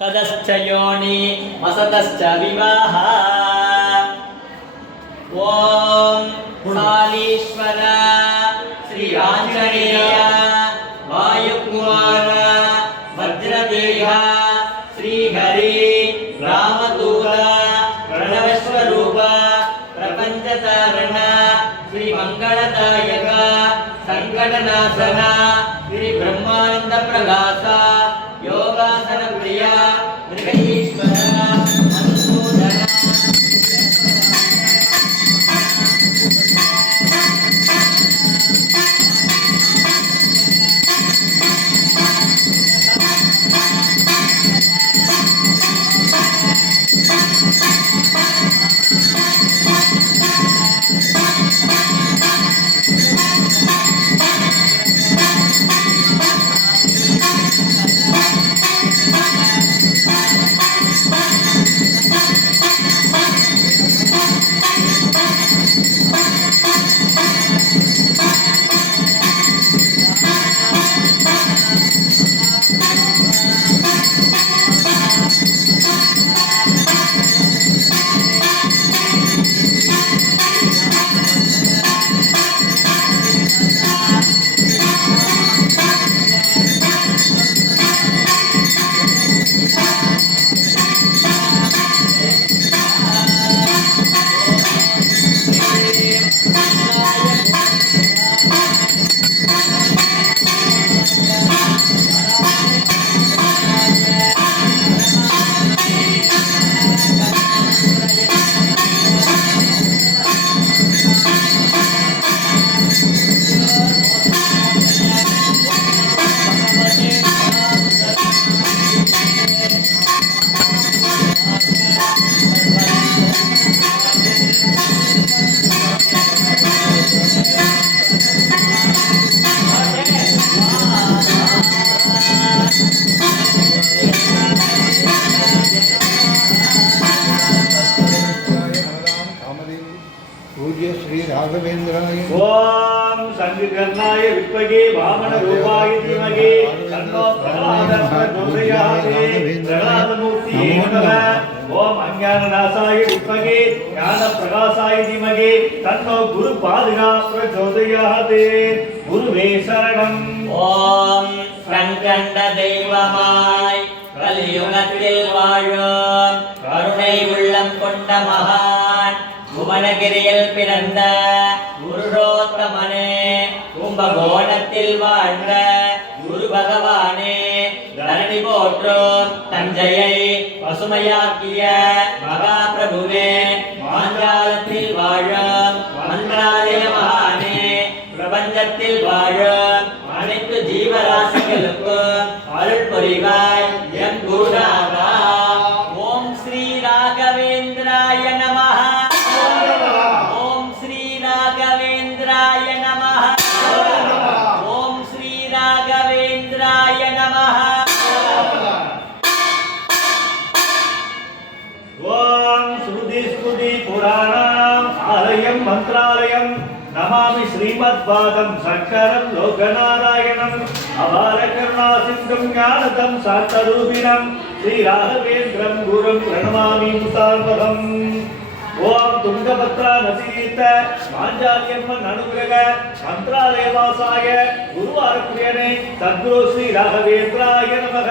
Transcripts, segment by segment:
तदश्च योनि वसतश्च विवाह ओम कालीश्वर श्री आंजनेय वायुकुमार वज्रदेह श्री हरि रामदूत प्रणवस्वरूप प्रपंचतारण श्री मंगलदायक संकटनाशन श्री ब्रह्मानंद प्रकाश योगासन प्रिय मृगीश्वर मधुसूदन पूज्य श्री राघवेंद्राय ओम संगकर्णाय विद्महे वामन रूपाय धीमहि तन्नो प्रहलादः प्रचोदयात् प्रहलादमूर्तिये नमः ओम अज्ञाननाशाय विद्महे ज्ञानप्रकाशाय धीमहि तन्नो गुरुपादुका प्रचोदयात् गुरुवे शरणम् ओम கண்கண்ட தெய்வமாய் கலியுகத்தில் வாழும் கருணை உள்ளம் கொண்ட மகான் புவனகிரியில் பிறந்த புருஷோத்தமனே கும்பகோணத்தில் வாழ்ந்த குரு பகவானே தரணி போற்றும் தஞ்சையை பசுமையாக்கிய மகாபிரபுவே மாஞ்சாலத்தில் வாழும் மந்திராலய மகானே பிரபஞ்சத்தில் வாழும் அனைத்து ஜீவராசிகளுக்கும் அருள் புரிவாய் எம் குருநாதா. ஓம் ஸ்ரீ ராகவேந்திராய நமஹ. ஓம் ஸ்ரீ ராகவேந்திராய நமஹ. ஓம் ஸ்ரீ ராகவேந்திராய நமஹ. ஓம் ஸ்ருதி ஸ்ருதி புராணம் ஆலயம் மந்திராலயம் नमामि श्रीमद्पादं शंकरं लोकनारायणं अपार करुणा सिंधुं ज्ञानदं शान्तरूपिणं श्रीराघवेन्द्रं गुरुं प्रणमामि मुतान्वहम् ओम तुंगभद्रा नदीतीर्थ मांजाल्यம்மன் अनुग्रह मंत्रालयवासाय गुरुवारप्रियने सद्गुरु श्री राघवेन्द्राय नमः.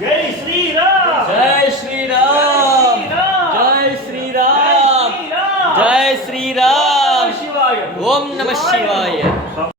जय श्री राम, जय श्री राम, जय श्री राम, जय श्री राम. ओम नमः शिवाय.